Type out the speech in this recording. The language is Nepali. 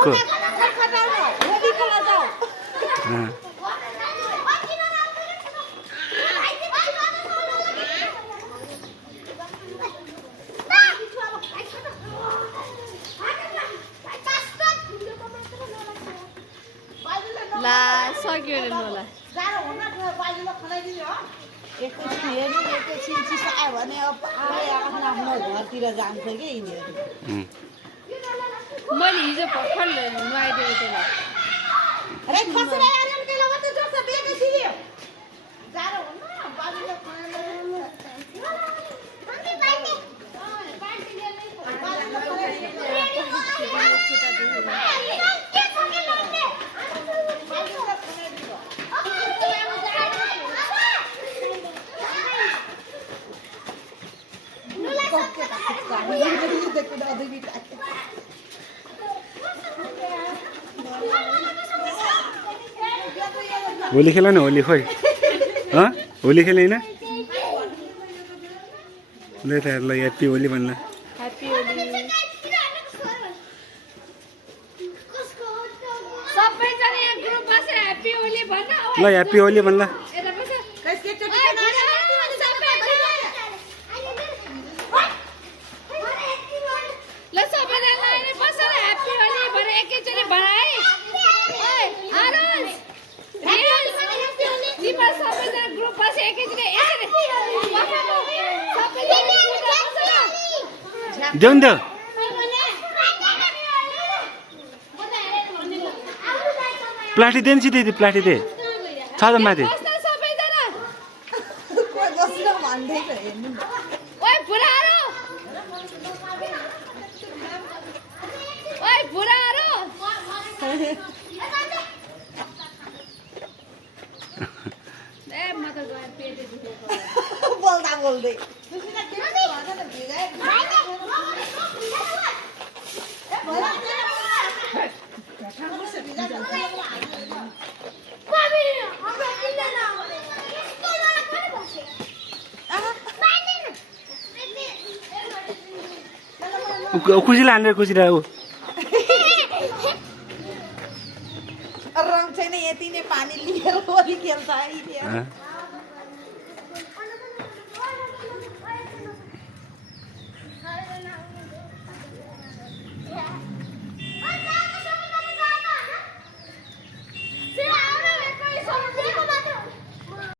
को ला सक्यो रे मोला एकैछिन हेर्नु एकैछिन चिसायो भने अब आफ्नो आफ्नो घरतिर जान्छ कि यिनीहरू मैले हिजो भर्खर नुहाइदिएको त्यसलाई अरे खसेर आएन के लगाउँछ जोड्छ बेकै थियो जाडो हुन्न बाजुले होली खेला न होली खोइ होली खेलेन ल त ल ह्याप्पी होली भन्ला ह्याप्पी होली सबैजना एक ग्रुप बसेर ह्याप्पी होली भन्न ल ह्याप्पी होली भन्ला यता बस ल सबैजना लाइन बसेर ह्याप्पी होली भने एकैचोटि भनाए ओइ आरुष रिल्स तिम्रो सबैजना ग्रुप बसे एकैचोटि यसरी देऊ नि त प्लाटी दे नि सिधै प्लाटी दे छ त माथि सबैजना बस्न भन्दै हेर्नु ओइ बुढाहरू ओइ बुढाहरू ए म त गए पेटे दुखेको बोल्दा बोल्दै खुसीलाई हानेर खुसीलाई ऊ रङ छैन यति नै पानी लिएर होली खेल्छ